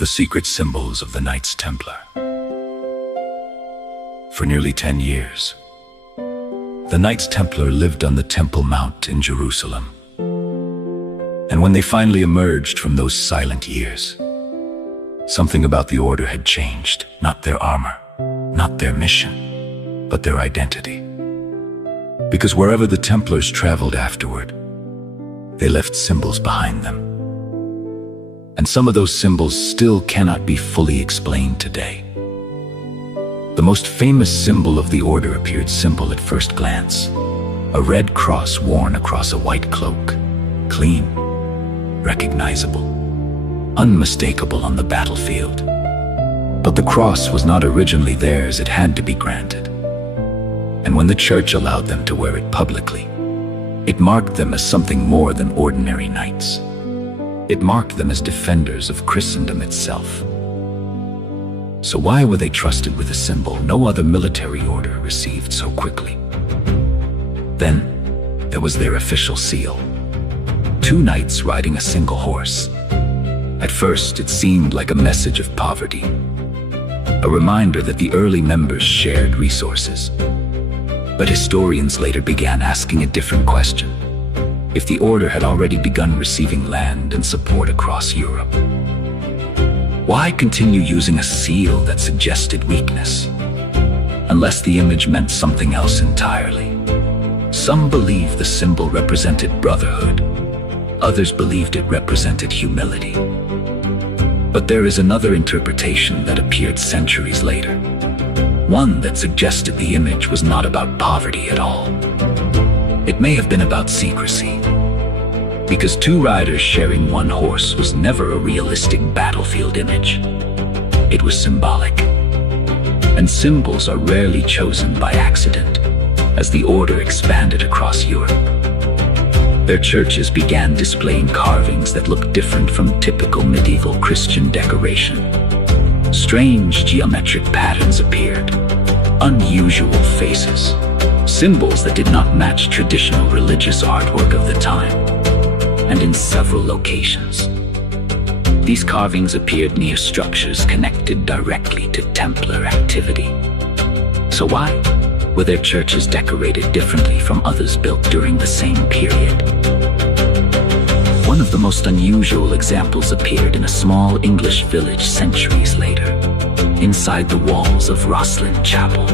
the secret symbols of the Knights Templar. For nearly 10 years, the Knights Templar lived on the Temple Mount in Jerusalem. And when they finally emerged from those silent years, something about the order had changed. Not their armor, not their mission, but their identity. Because wherever the Templars traveled afterward, they left symbols behind them. And some of those symbols still cannot be fully explained today. The most famous symbol of the order appeared simple at first glance: a red cross worn across a white cloak, clean, recognizable, unmistakable on the battlefield. But the cross was not originally theirs, it had to be granted. And when the church allowed them to wear it publicly, it marked them as something more than ordinary knights. It marked them as defenders of Christendom itself. So why were they trusted with a symbol no other military order received so quickly? Then, there was their official seal. 2 knights riding a single horse. At first, it seemed like a message of poverty, a reminder that the early members shared resources. But historians later began asking a different question: if the order had already begun receiving land and support across Europe, why continue using a seal that suggested weakness, unless the image meant something else entirely? Some believed the symbol represented brotherhood. Others believed it represented humility. But there is another interpretation that appeared centuries later, one that suggested the image was not about poverty at all. It may have been about secrecy, because 2 riders sharing 1 horse was never a realistic battlefield image. It was symbolic. And symbols are rarely chosen by accident. As the order expanded across Europe, their churches began displaying carvings that looked different from typical medieval Christian decoration. Strange geometric patterns appeared, unusual faces, symbols that did not match traditional religious artwork of the time, and in several locations. These carvings appeared near structures connected directly to Templar activity. So why were their churches decorated differently from others built during the same period? One of the most unusual examples appeared in a small English village centuries later, inside the walls of Rosslyn Chapel.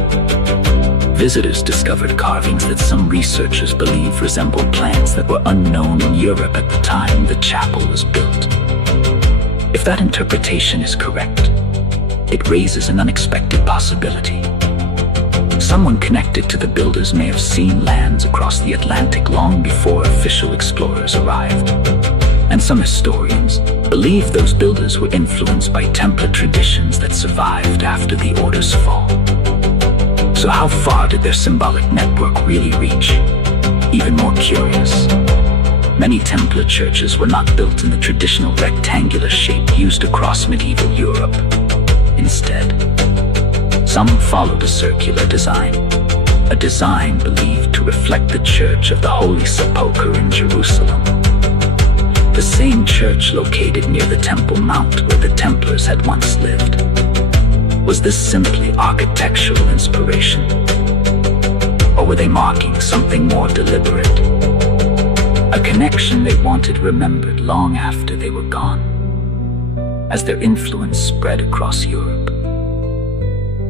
Visitors discovered carvings that some researchers believe resembled plants that were unknown in Europe at the time the chapel was built. If that interpretation is correct, it raises an unexpected possibility. Someone connected to the builders may have seen lands across the Atlantic long before official explorers arrived. And some historians believe those builders were influenced by Templar traditions that survived after the order's fall. So how far did their symbolic network really reach? Even more curious, many Templar churches were not built in the traditional rectangular shape used across medieval Europe. Instead, some followed a circular design, a design believed to reflect the Church of the Holy Sepulchre in Jerusalem. The same church located near the Temple Mount where the Templars had once lived. Was this simply architectural inspiration? Or were they marking something more deliberate? A connection they wanted remembered long after they were gone, as their influence spread across Europe.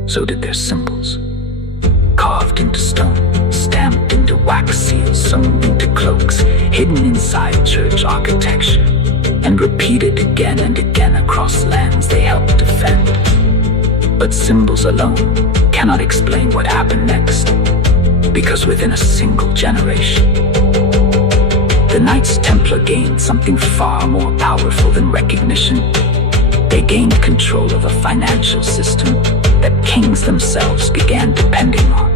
So did their symbols, carved into stone, stamped into wax seals, sewn into cloaks, hidden inside church architecture, and repeated again and again across lands they helped defend. But symbols alone cannot explain what happened next, because within a single generation, the Knights Templar gained something far more powerful than recognition. They gained control of a financial system that kings themselves began depending on.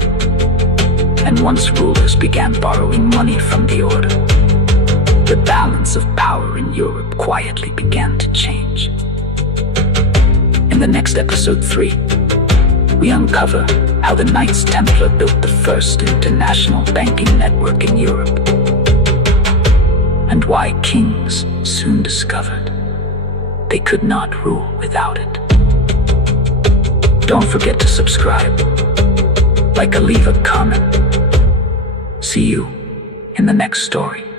And once rulers began borrowing money from the order, the balance of power in Europe quietly began to change. In the next episode 3, we uncover how the Knights Templar built the first international banking network in Europe, and why kings soon discovered they could not rule without it. Don't forget to subscribe, like, leave a comment. See you in the next story.